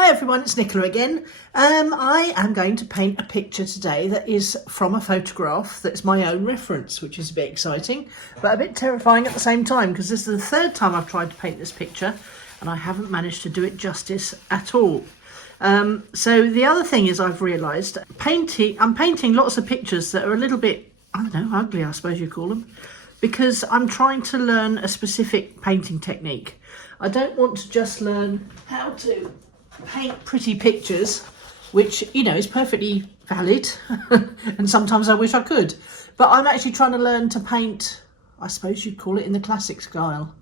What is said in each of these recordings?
Hi everyone, it's Nicola again. I am going to paint a picture today that is from a photograph that's my own reference, which is a bit exciting, but a bit terrifying at the same time, because this is the third time I've tried to paint this picture and I haven't managed to do it justice at all. So the other thing is I've realised I'm painting lots of pictures that are a little bit, I don't know, ugly I suppose you call them, because I'm trying to learn a specific painting technique. I don't want to just learn how to paint pretty pictures, which, you know, is perfectly valid and sometimes I wish I could, but I'm actually trying to learn to paint, I suppose you'd call it, in the classic style.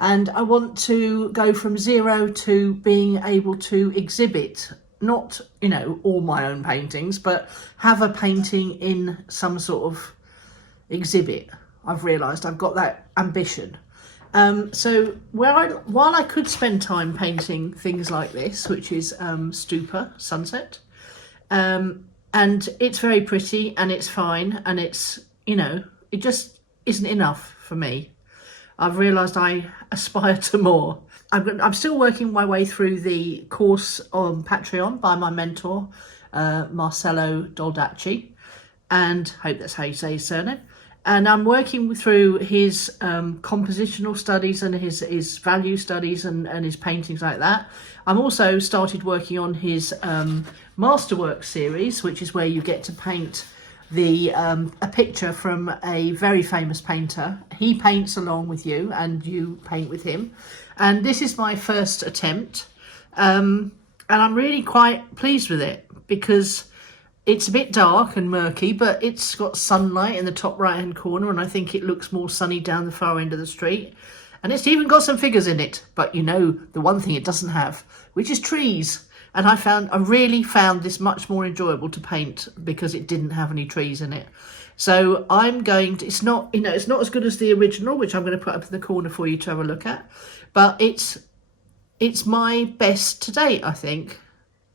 And I want to go from zero to being able to exhibit, not, you know, all my own paintings, but have a painting in some sort of exhibit. I've realised I've got that ambition. So while I could spend time painting things like this, which is Stoupa sunset, and it's very pretty and it's fine and it's, you know, it just isn't enough for me. I've realised I aspire to more. I'm still working my way through the course on Patreon by my mentor, Marcello Doldacci, and hope that's how you say his surname. And I'm working through his compositional studies and his value studies and his paintings like that. I'm also started working on his masterwork series, which is where you get to paint a picture from a very famous painter. He paints along with you and you paint with him. And this is my first attempt. And I'm really quite pleased with it because it's a bit dark and murky, but it's got sunlight in the top right hand corner and I think it looks more sunny down the far end of the street. And it's even got some figures in it, but you know the one thing it doesn't have, which is trees. And I really found this much more enjoyable to paint because it didn't have any trees in it. So I'm going to, it's not as good as the original, which I'm going to put up in the corner for you to have a look at, but it's my best to date, I think,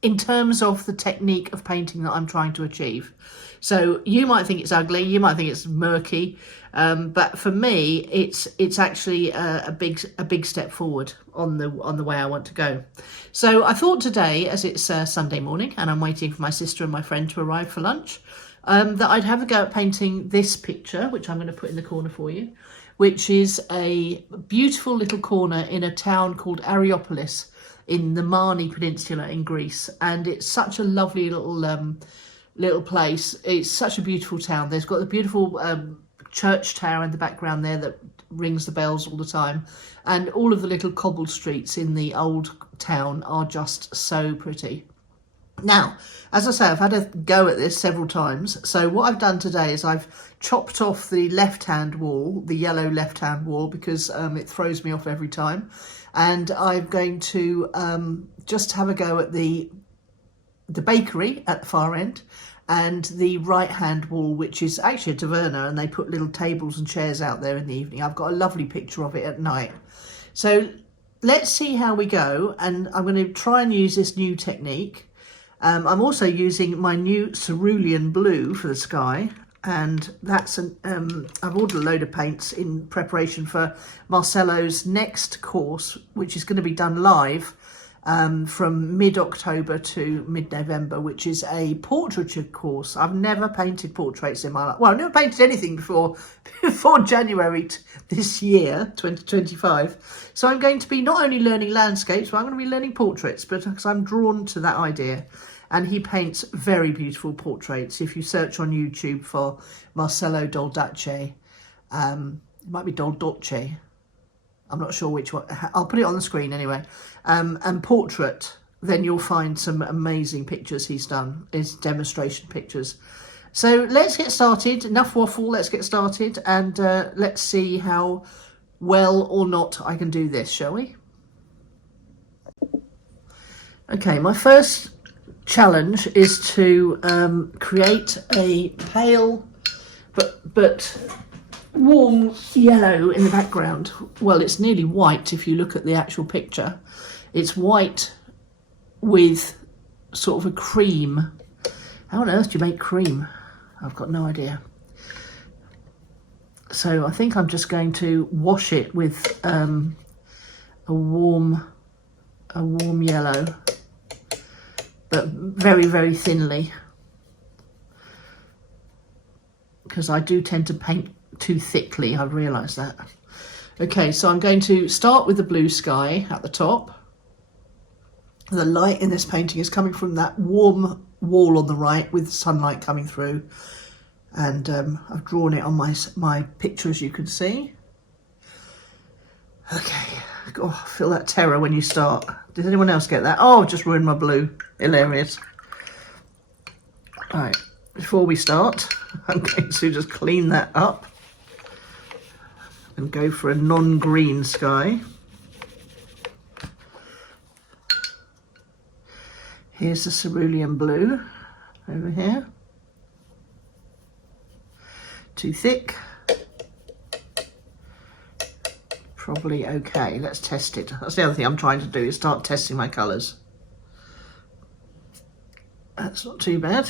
in terms of the technique of painting that I'm trying to achieve. So you might think it's ugly, you might think it's murky, but for me, it's actually a big step forward on the way I want to go. So I thought today, as it's Sunday morning and I'm waiting for my sister and my friend to arrive for lunch, that I'd have a go at painting this picture, which I'm going to put in the corner for you, which is a beautiful little corner in a town called Areopolis in the Marni Peninsula in Greece, and it's such a lovely little place. It's such a beautiful town. There's got the beautiful church tower in the background there that rings the bells all the time, and all of the little cobbled streets in the old town are just so pretty. Now, as I say, I've had a go at this several times. So what I've done today is I've chopped off the left-hand wall, the yellow left-hand wall, because it throws me off every time. And I'm going to just have a go at the bakery at the far end and the right-hand wall, which is actually a taverna, and they put little tables and chairs out there in the evening. I've got a lovely picture of it at night. So let's see how we go, and I'm going to try and use this new technique. I'm also using my new cerulean blue for the sky, and that's I've ordered a load of paints in preparation for Marcello's next course, which is going to be done live from mid-October to mid-November, which is a portraiture course. I've never painted portraits in my life. Well, I've never painted anything before January this year, 2025. So I'm going to be not only learning landscapes, but I'm going to be learning portraits, because I'm drawn to that idea. And he paints very beautiful portraits. If you search on YouTube for Marcello Doldacci, it might be Doldacci, I'm not sure which one. I'll put it on the screen anyway. And portrait, then you'll find some amazing pictures he's done, his demonstration pictures. So let's get started. Enough waffle, let's get started. And let's see how well or not I can do this, shall we? Okay, my first challenge is to create a pale but warm yellow in the background. Well, it's nearly white if you look at the actual picture. It's white with sort of a cream. How on earth do you make cream? I've got no idea. So I think I'm just going to wash it with a warm yellow. but very, very thinly, because I do tend to paint too thickly. I've realised that. Okay, so I'm going to start with the blue sky at the top. The light in this painting is coming from that warm wall on the right with sunlight coming through, and I've drawn it on my picture, as you can see. Okay, oh, I feel that terror when you start. Did anyone else get that? Oh, I've just ruined my blue. Hilarious. All right, before we start, I'm going to just clean that up and go for a non-green sky. Here's the cerulean blue over here. Too thick. Probably okay. Let's test it. That's the other thing I'm trying to do, is start testing my colours. That's not too bad.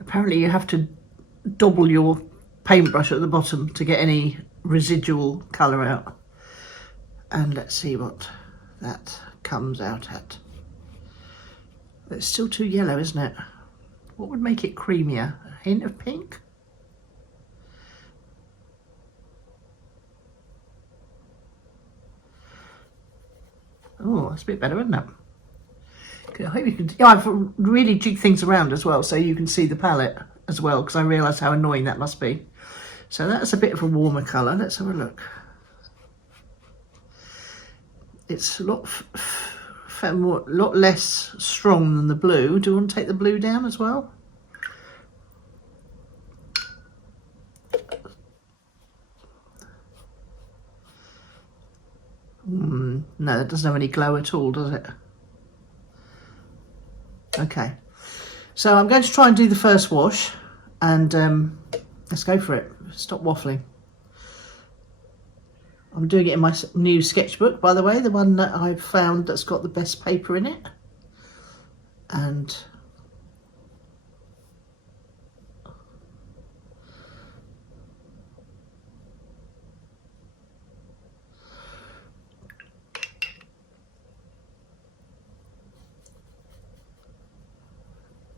Apparently you have to double your paintbrush at the bottom to get any residual colour out. And let's see what that comes out at. It's still too yellow, isn't it? What would make it creamier? A hint of pink? Oh, that's a bit better, isn't it? Okay, I hope you can. Yeah, I've really jigged things around as well, so you can see the palette as well, because I realise how annoying that must be. So that's a bit of a warmer colour. Let's have a look. It's a lot less strong than the blue. Do you want to take the blue down as well? No, that doesn't have any glow at all, does it? Okay, so I'm going to try and do the first wash, and let's go for it. Stop waffling. I'm doing it in my new sketchbook, by the way, the one that I've found that's got the best paper in it. And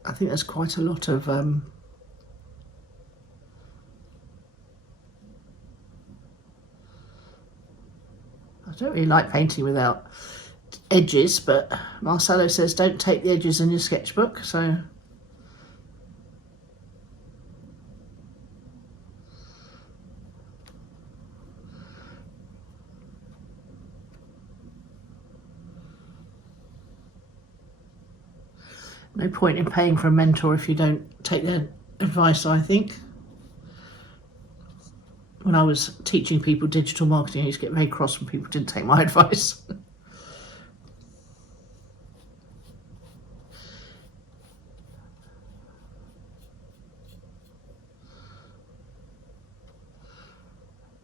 I think there's quite a lot of I don't really like painting without edges, but Marcelo says don't take the edges in your sketchbook, so no point in paying for a mentor if you don't take their advice, I think. When I was teaching people digital marketing, I used to get very cross when people didn't take my advice.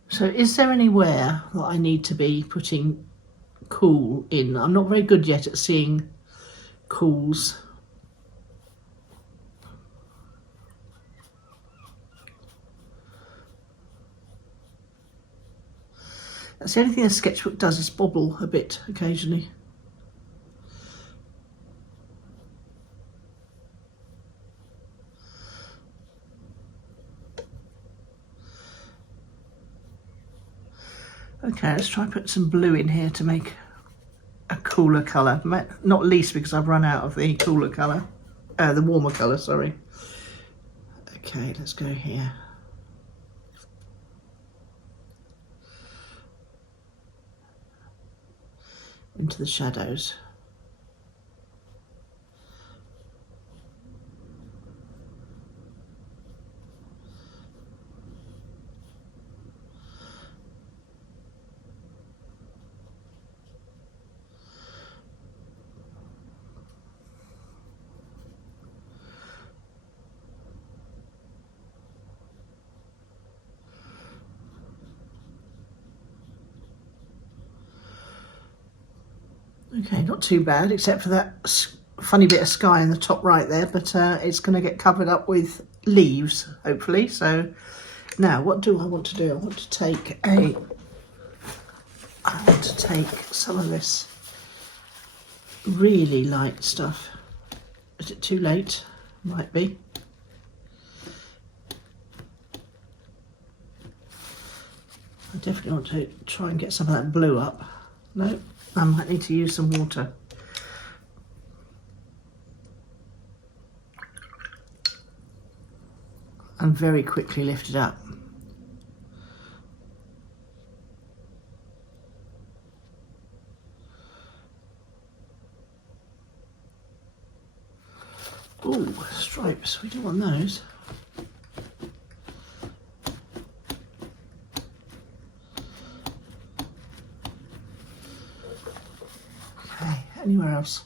So is there anywhere that I need to be putting cool in? I'm not very good yet at seeing cools. That's the only thing a sketchbook does, is bobble a bit occasionally. Okay, let's try and put some blue in here to make a cooler colour. Not least because I've run out of the cooler colour, the warmer colour, sorry. Okay, let's go here. Into the shadows. Okay, not too bad, except for that funny bit of sky in the top right there, but it's going to get covered up with leaves, hopefully. So now, what do I want to do? I want to take some of this really light stuff. Is it too late? Might be. I definitely want to try and get some of that blue up. No, I might need to use some water. And very quickly lift it up. Ooh, stripes, we don't want those. Okay, anywhere else?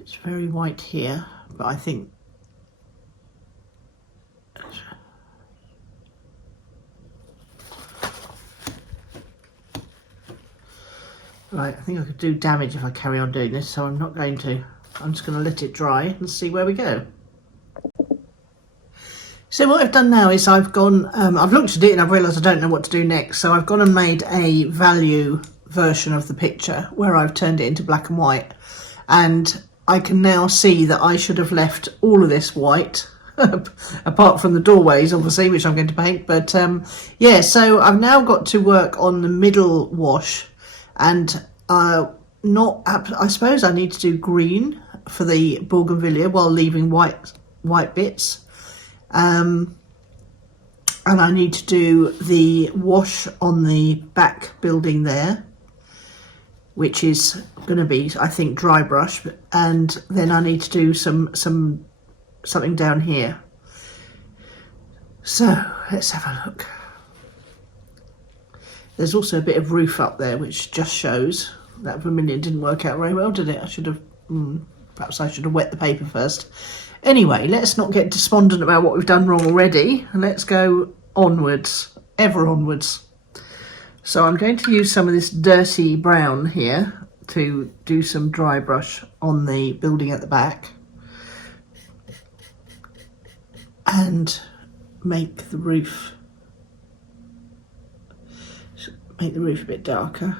It's very white here, but I think right, I think I could do damage if I carry on doing this, so I'm not going to. I'm just going to let it dry and see where we go. So what I've done now is I've gone, I've looked at it and I've realised I don't know what to do next. So I've gone and made a value version of the picture where I've turned it into black and white. And I can now see that I should have left all of this white, apart from the doorways, obviously, which I'm going to paint. But yeah, so I've now got to work on the middle wash. And I suppose I need to do green for the bougainvillea while leaving white bits. And I need to do the wash on the back building there, which is going to be, I think, dry brush. And then I need to do something down here. So let's have a look. There's also a bit of roof up there, which just shows that vermilion didn't work out very well, did it? I should have, perhaps I should have wet the paper first. Anyway, let's not get despondent about what we've done wrong already. Let's go onwards, ever onwards. So I'm going to use some of this dirty brown here to do some dry brush on the building at the back. And make the roof a bit darker.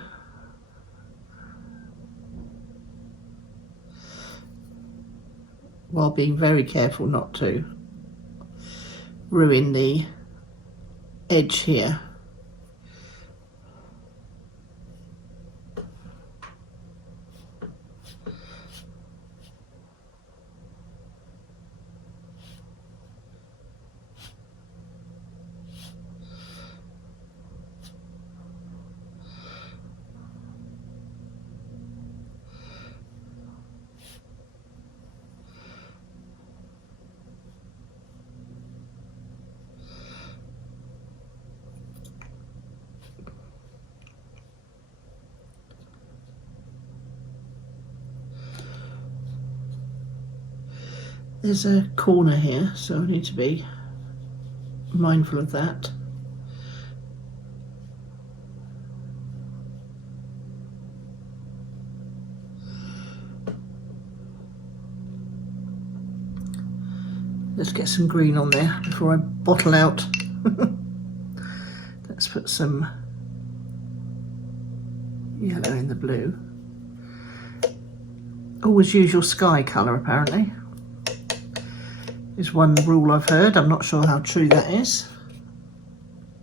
While being very careful not to ruin the edge here. There's a corner here, so I need to be mindful of that. Let's get some green on there before I bottle out. Let's put some yellow in the blue. Always use your sky colour, apparently. Is one rule I've heard. I'm not sure how true that is.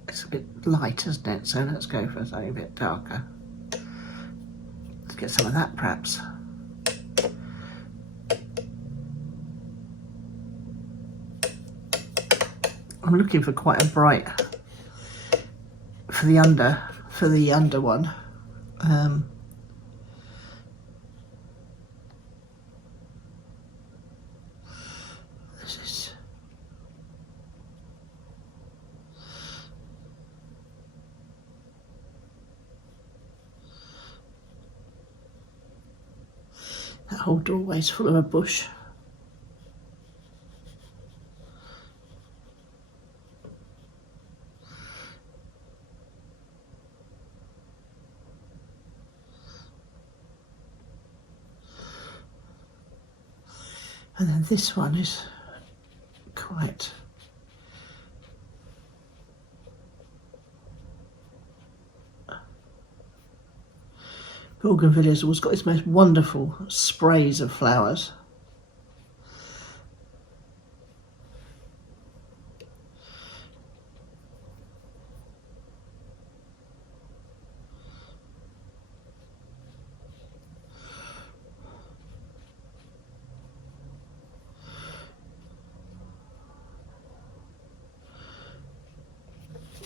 It's a bit light, isn't it? So let's go for something a bit darker. Let's get some of that, perhaps. I'm looking for quite a bright for the under one. This is that whole doorway's full of a bush. And then this one is quite Bougainvillea's always got its most wonderful sprays of flowers.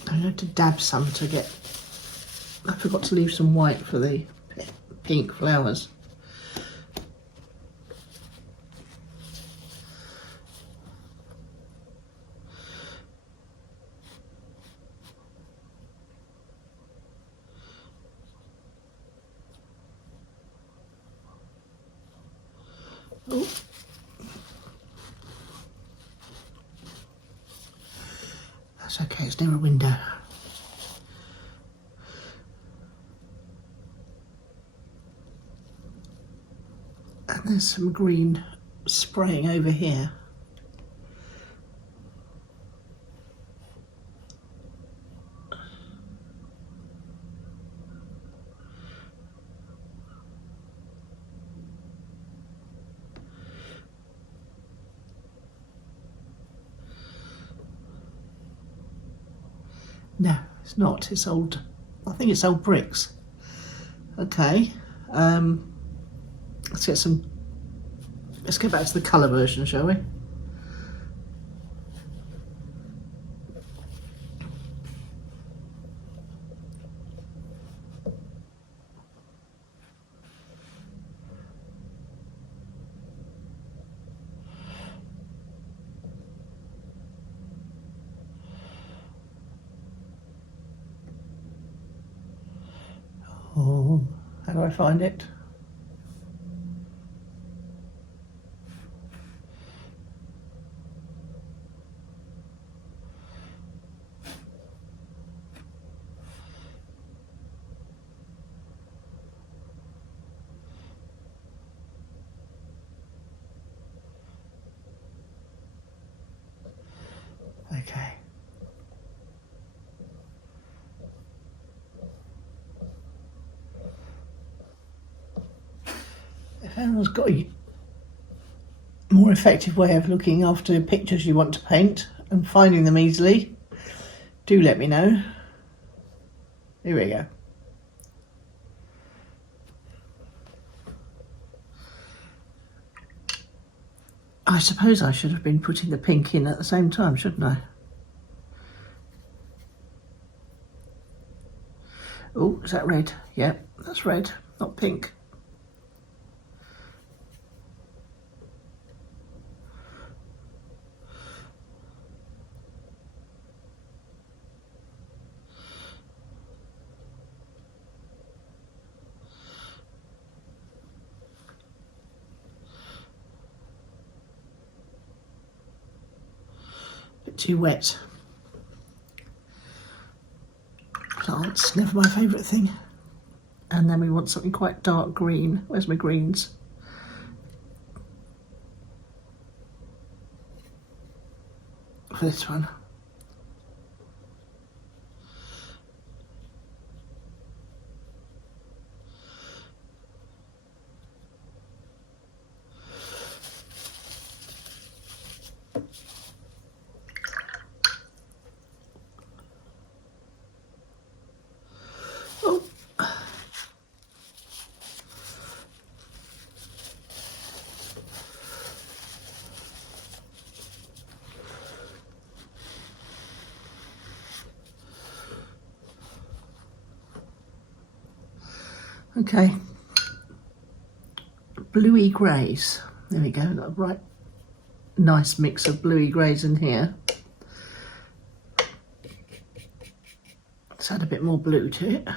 I had to dab some to get, I forgot to leave some white for the pink flowers. Oh. That's okay, it's near a window. And there's some green spraying over here. No, it's not. It's old. I think it's old bricks. Okay. Let's get some. Let's go back to the colour version, shall we? Oh, how do I find it? Okay. If anyone's got a more effective way of looking after pictures you want to paint and finding them easily, do let me know. Here we go. I suppose I should have been putting the pink in at the same time, shouldn't I? Oh, is that red? Yeah, that's red, not pink. Bit too wet. Plants, never my favourite thing. And then we want something quite dark green. Where's my greens? For this one. Oh. Okay, bluey greys. There we go, got a right nice mix of bluey greys in here. Let's add a bit more blue to it.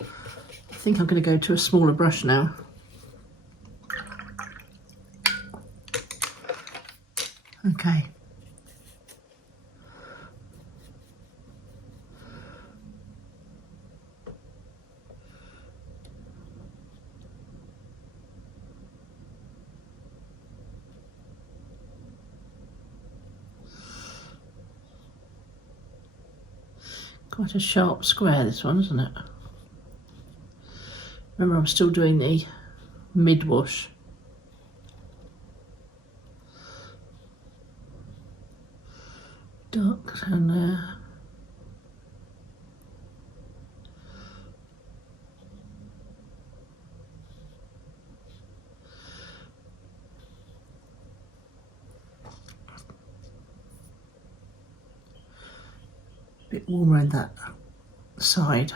I think I'm going to go to a smaller brush now. Okay. Quite a sharp square, this one, isn't it? Remember, I'm still doing the mid-wash. Dark down there. Bit warmer in that side.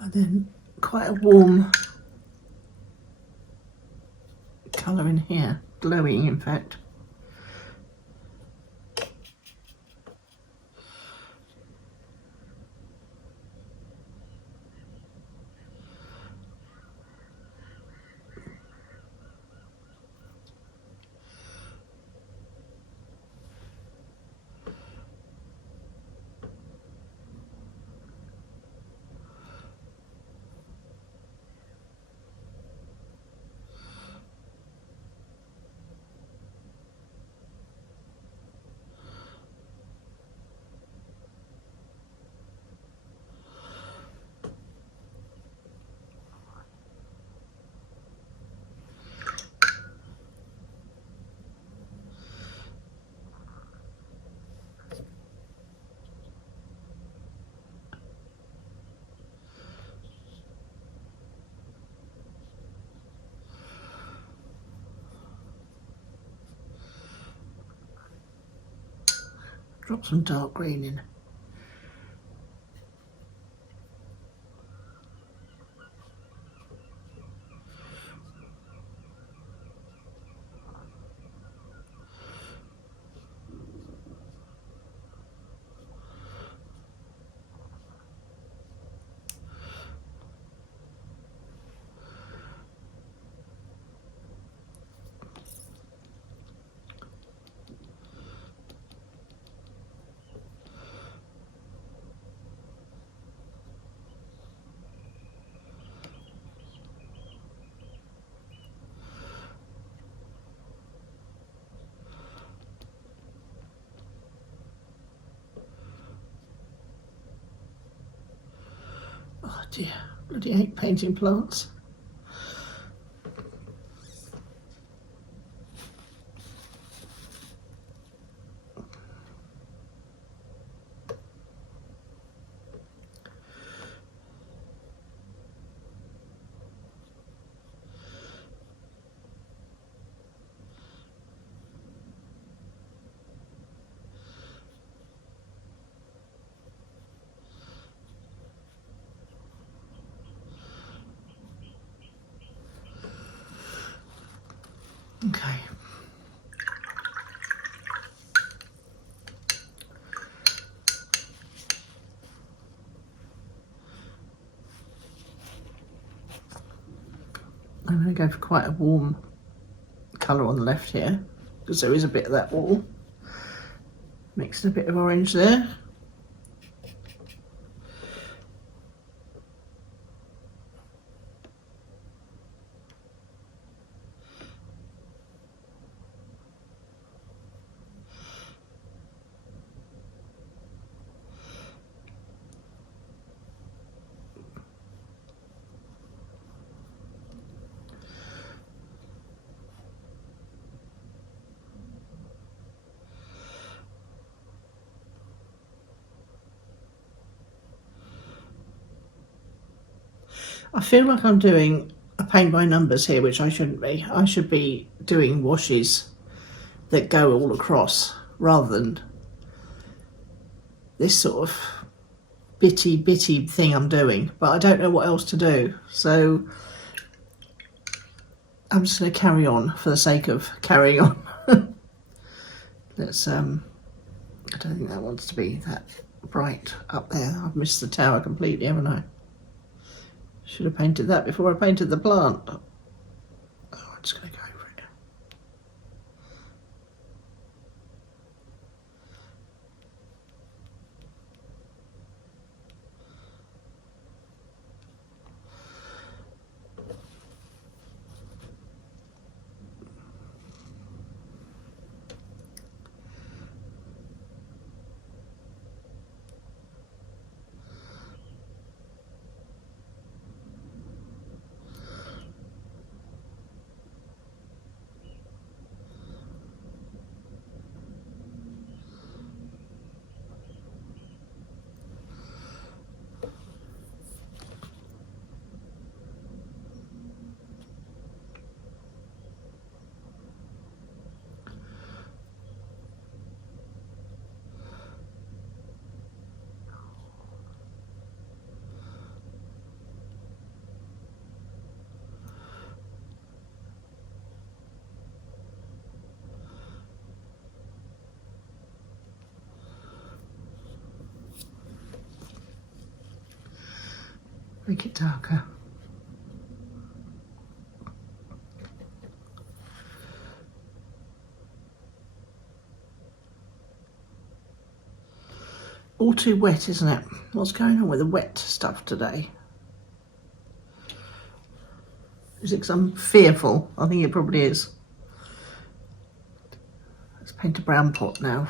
And then quite a warm colour in here, glowing in fact. Drop some dark green in. Oh dear, bloody hate painting plants. Okay. I'm going to go for quite a warm colour on the left here, because there is a bit of that wall. Mixed a bit of orange there. I feel like I'm doing a paint by numbers here, which I shouldn't be. I should be doing washes that go all across rather than this sort of bitty thing I'm doing, but I don't know what else to do, so I'm just going to carry on for the sake of carrying on. Let's I don't think that wants to be that bright up there. I've missed the tower completely, haven't I? Should have painted that before I painted the plant. Oh, I'm just going to go over it. Make it darker. All too wet, isn't it? What's going on with the wet stuff today? Is it because I'm fearful? I think it probably is. Let's paint a brown pot now.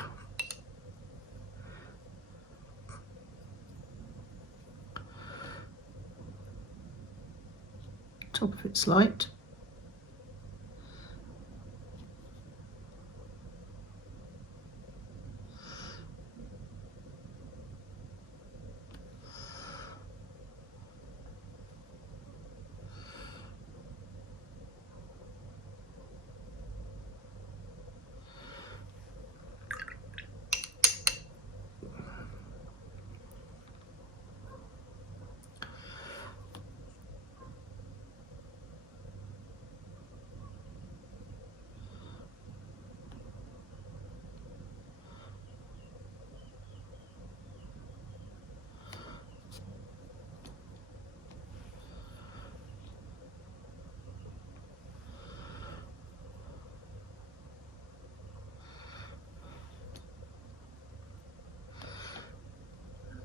Top of it's light.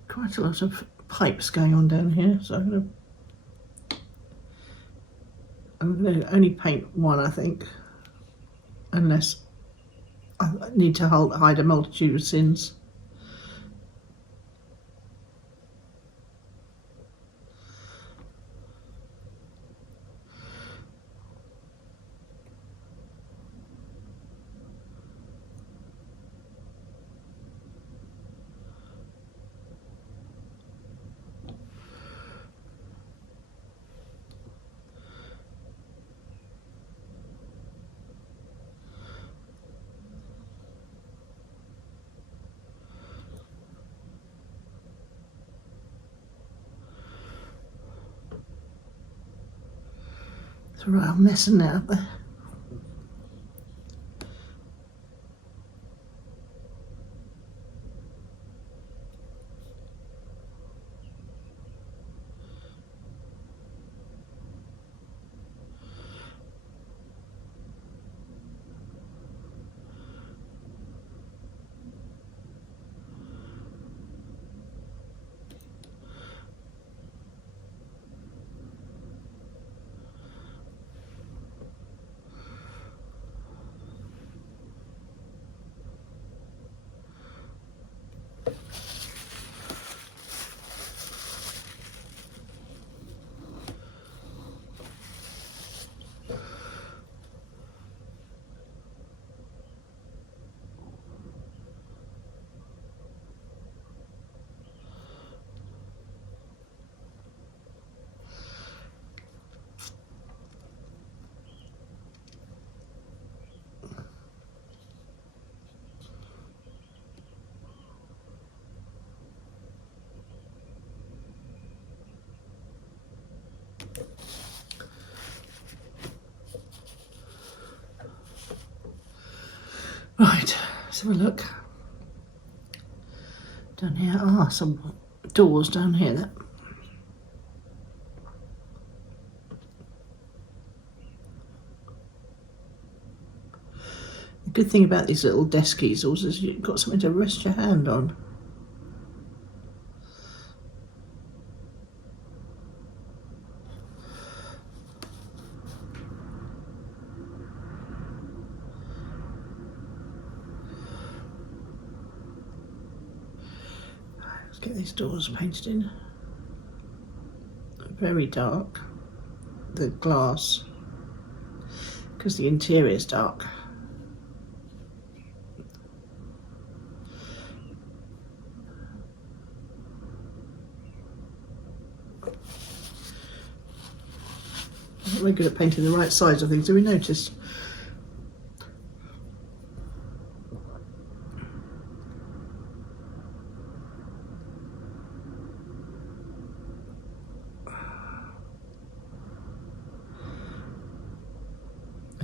Quite a lot of pipes going on down here, so I'm going to only paint one, I think, unless I need to hide a multitude of sins. It's alright, I'm messing it up there. Right, let's have a look. Down here, some doors down here. The good thing about these little desk easels is you've got something to rest your hand on. Let's get these doors painted in. Very dark, the glass, because the interior is dark. I'm not very good at painting the right sides of things, have we noticed?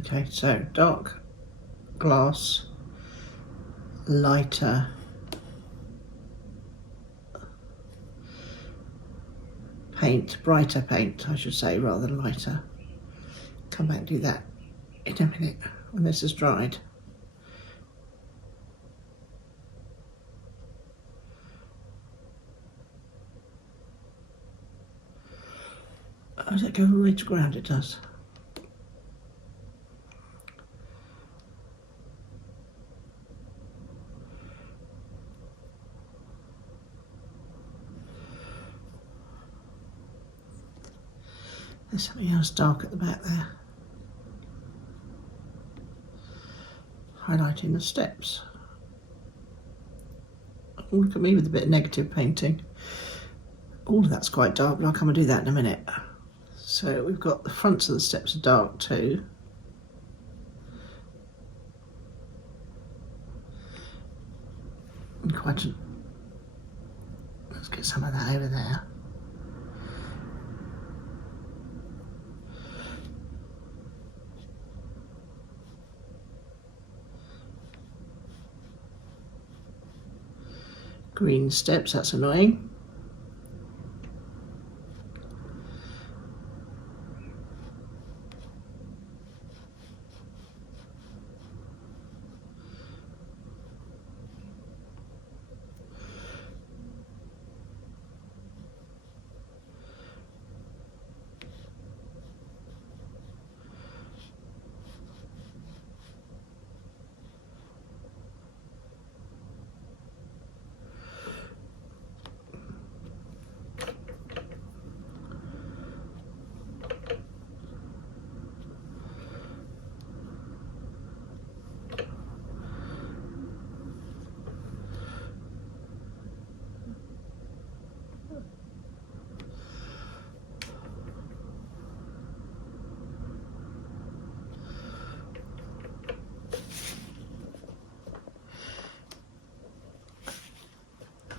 Okay, so dark glass, lighter paint, brighter paint, I should say, rather than lighter. Come back and do that in a minute when this has dried. Oh, does it go all the way to ground? It does. There's something else dark at the back there. Highlighting the steps. Oh, look at me with a bit of negative painting. All of that's quite dark, but I'll come and do that in a minute. So we've got the fronts of the steps are dark too. And let's get some of that over there. Green steps, that's annoying.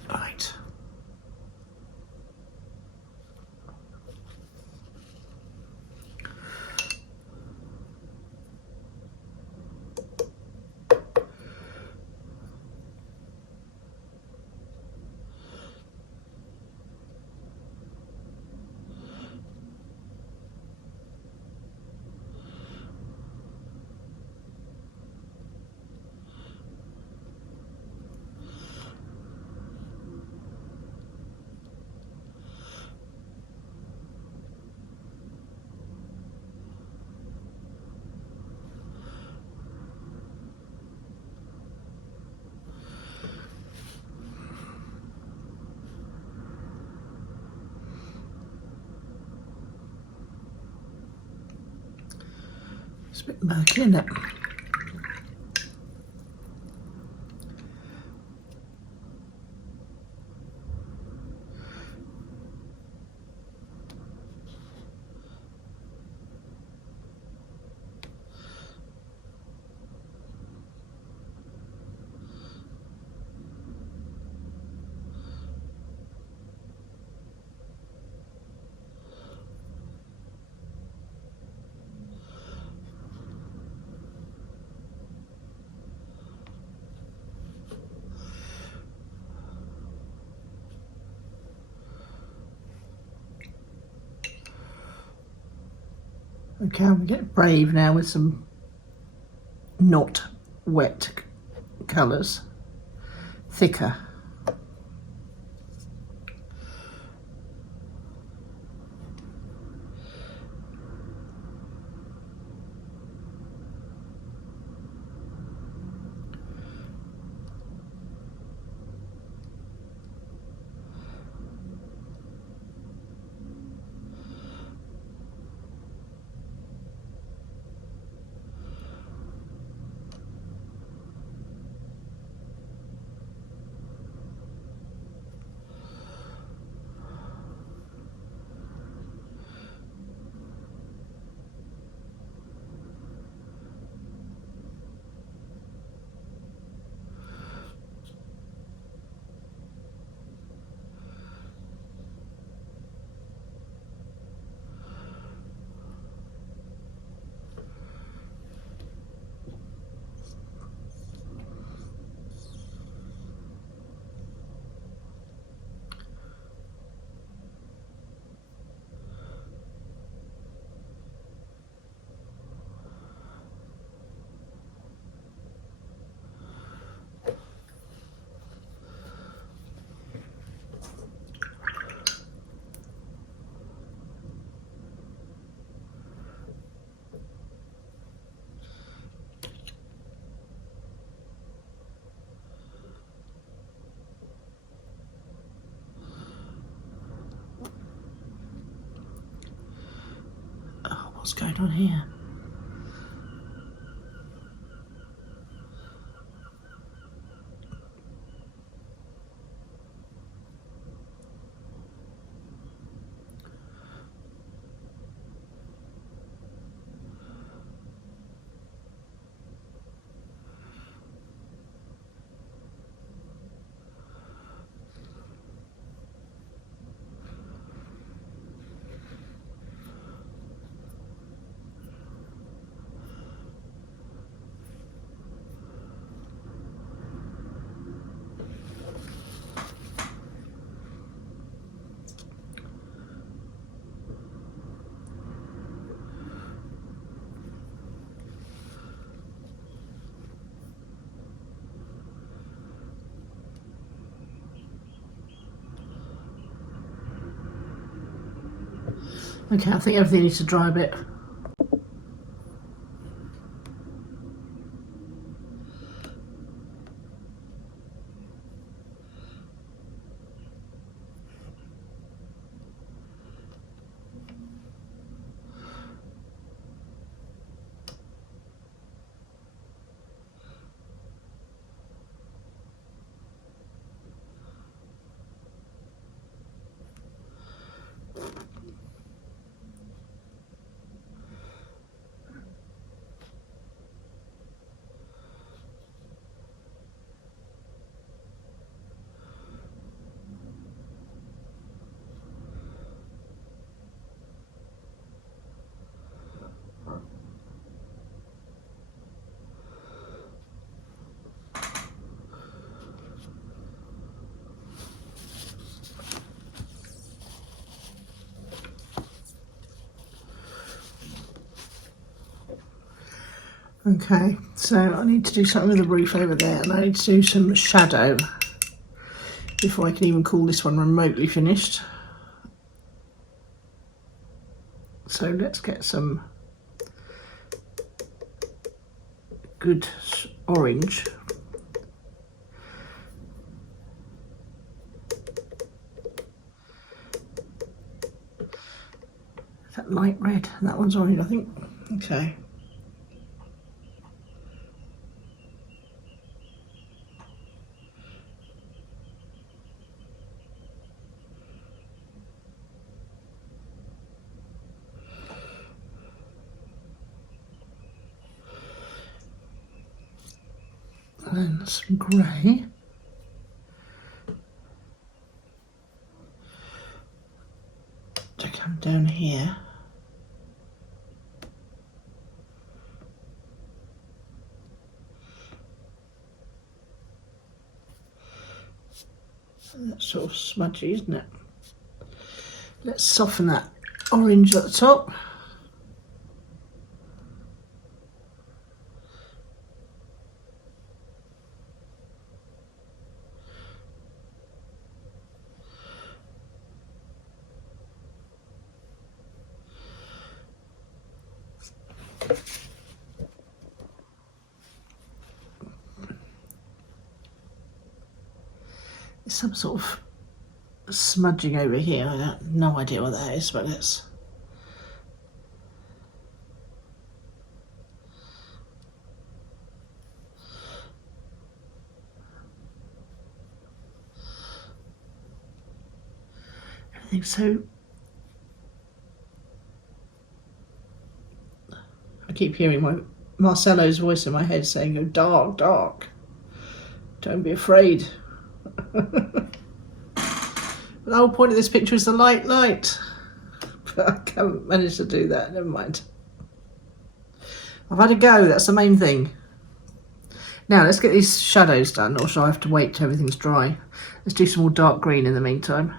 Right. It's a bit murky, isn't it? Okay, I'm going to get brave now with some not wet colours, thicker. What's going on here? Okay, I think everything needs to dry a bit. Okay, so I need to do something with the roof over there, and I need to do some shadow before I can even call this one remotely finished. So let's get some good orange. Is that light red? That one's orange, I think. Okay. And then some grey. To come down here. That's sort of smudgy, isn't it? Let's soften that orange at the top. There's some sort of smudging over here. I have no idea what that is, but let's. Everything's so. I keep hearing my Marcello's voice in my head saying, "Oh, dark, dark. Don't be afraid." But the whole point of this picture is the light, light. But I haven't managed to do that. Never mind. I've had a go. That's the main thing. Now let's get these shadows done, or shall I have to wait till everything's dry? Let's do some more dark green in the meantime.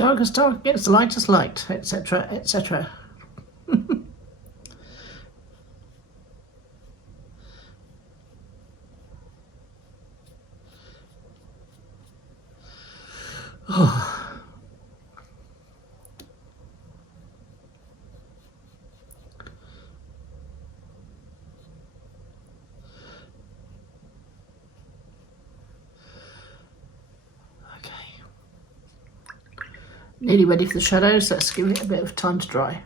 Darkest dark against the lightest light, etc., etc. Oh. Nearly ready for the shadows. Let's give it a bit of time to dry.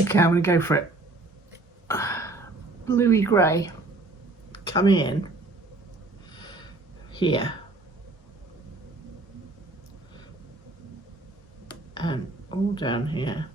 Okay, I'm going to go for it. Bluey grey coming in here and all down here.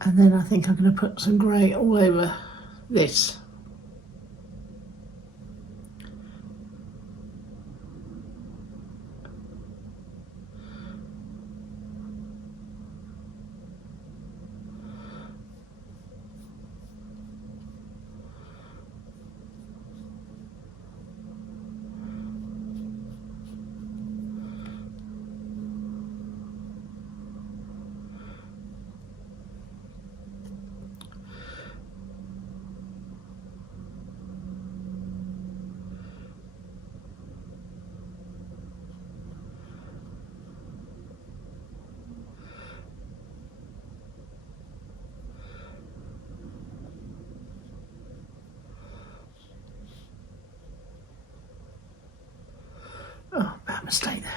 And then I think I'm going to put some grey all over this. Oh, bad mistake there.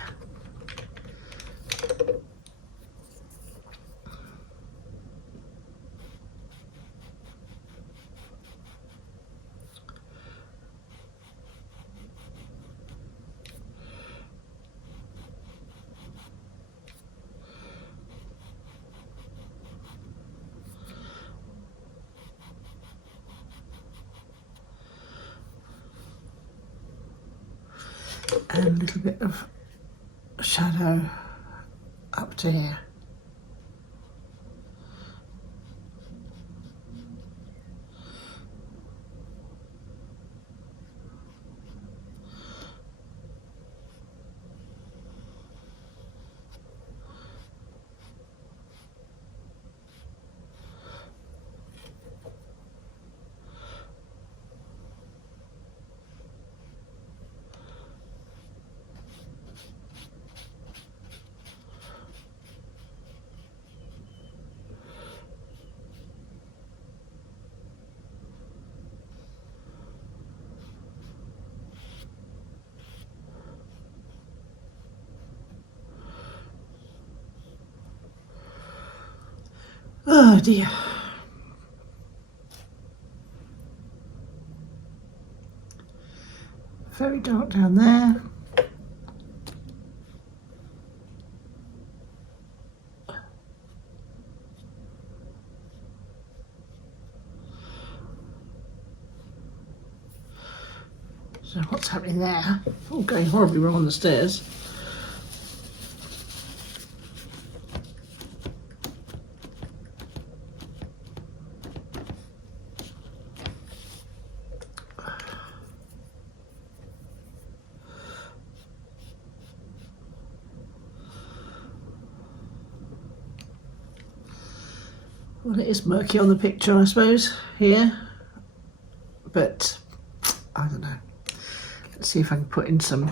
And a little bit of shadow up to here. Oh dear. Very dark down there. So what's happening there? All going horribly wrong on the stairs. Well, it is murky on the picture, I suppose, here, but I don't know. see if I can put in some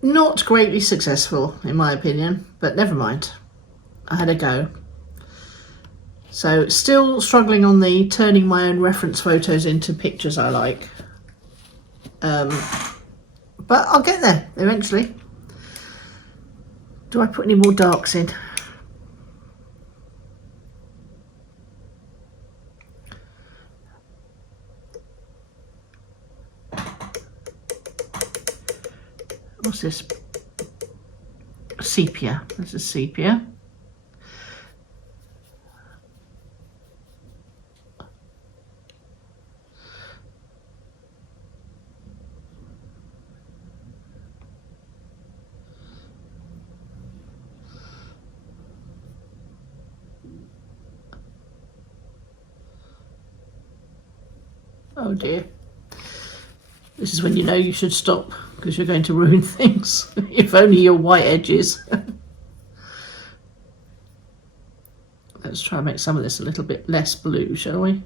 not greatly successful in my opinion, but never mind. I had a go. So still struggling on the turning my own reference photos into pictures I like. But I'll get there eventually. Do I put any more darks in? What's this? Sepia. This is sepia. Oh dear. This is when you know you should stop because you're going to ruin things. If only your white edges. Let's try and make some of this a little bit less blue, shall we?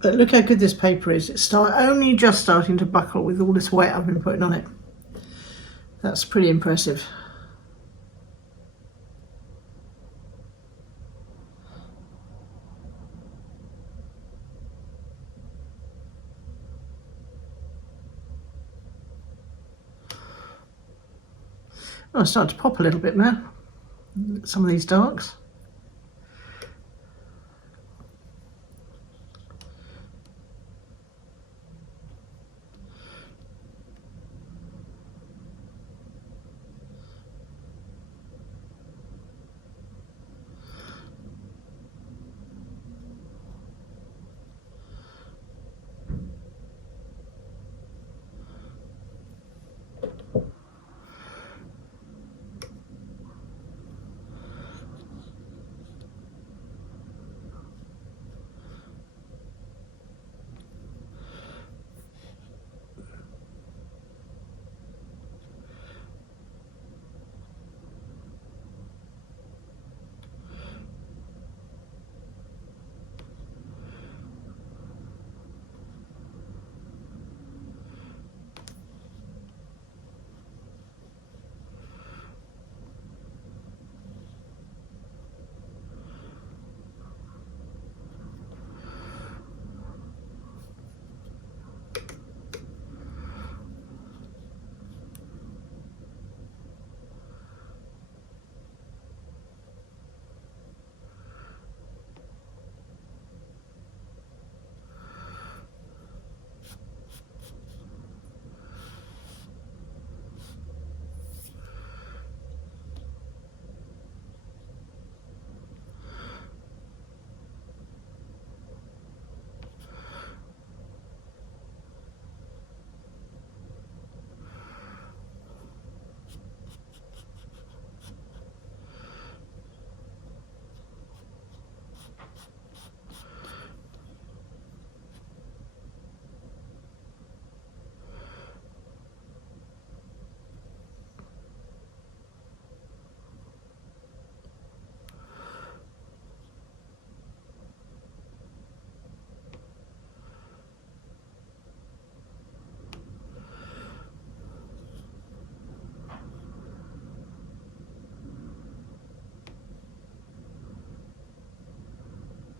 But look how good this paper is. It's only just starting to buckle with all this weight I've been putting on it. That's pretty impressive. Oh, it's starting to pop a little bit now. Some of these darks.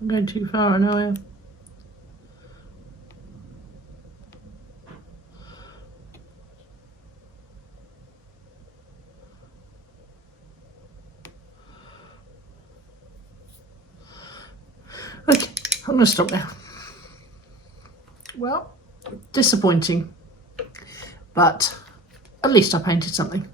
I'm going too far, I know I am. Okay, I'm going to stop now. Well, disappointing, but at least I painted something.